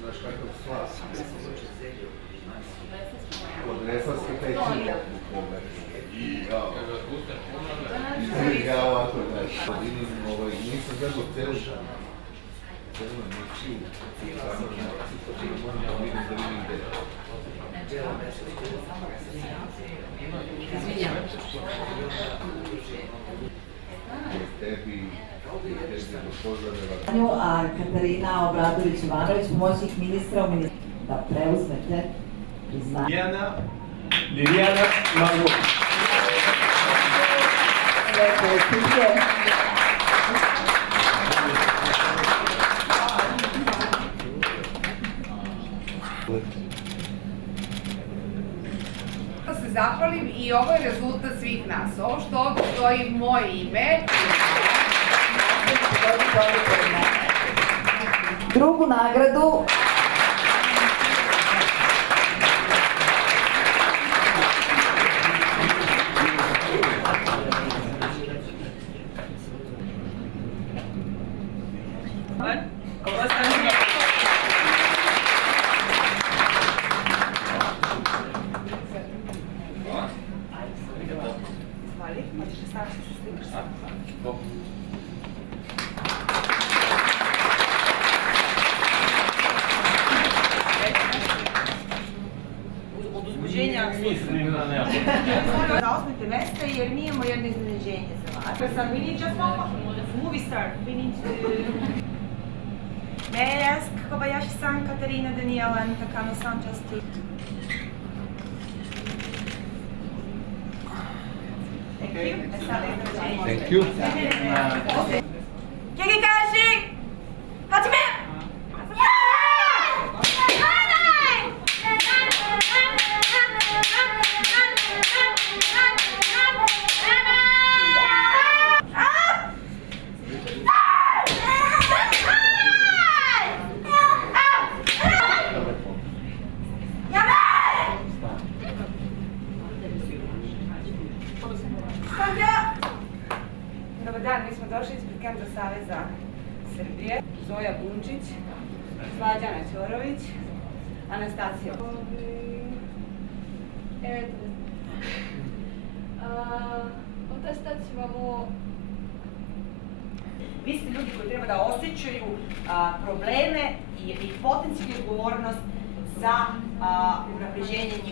znaš kakav slas. Od Resavske taj čin i ja ovako, znaš, nisam gledao celu emisiju, moram da vidim gde je. A Katarina Obradović-Ivanović, pomoćnik ministra u ministarstvu, da preuzmete priznanje. Lilijana Marković. Da se zahvalim i ovo je rezultat svih nas. Ovo što ovdje stoji moje ime. Drugu nagradu Zauzmite mesta jer mi imamo jedno iznenađenje za vas. We need just one movie star. We need to... May I ask Kobayashi-san, Katerina, Daniela and Takano-san just to... Thank you. Thank you. Kegikashi! Hajime! Dobar dan, mi smo došli ispred Kendra Saveza Srbije. Zoja Bunčić, Slađana Ćorović, Anastasija. Evet. 私たちはもう Vi ste ljudi koji treba da osjećaju probleme i potencijalnu odgovornost za unapređenje njih.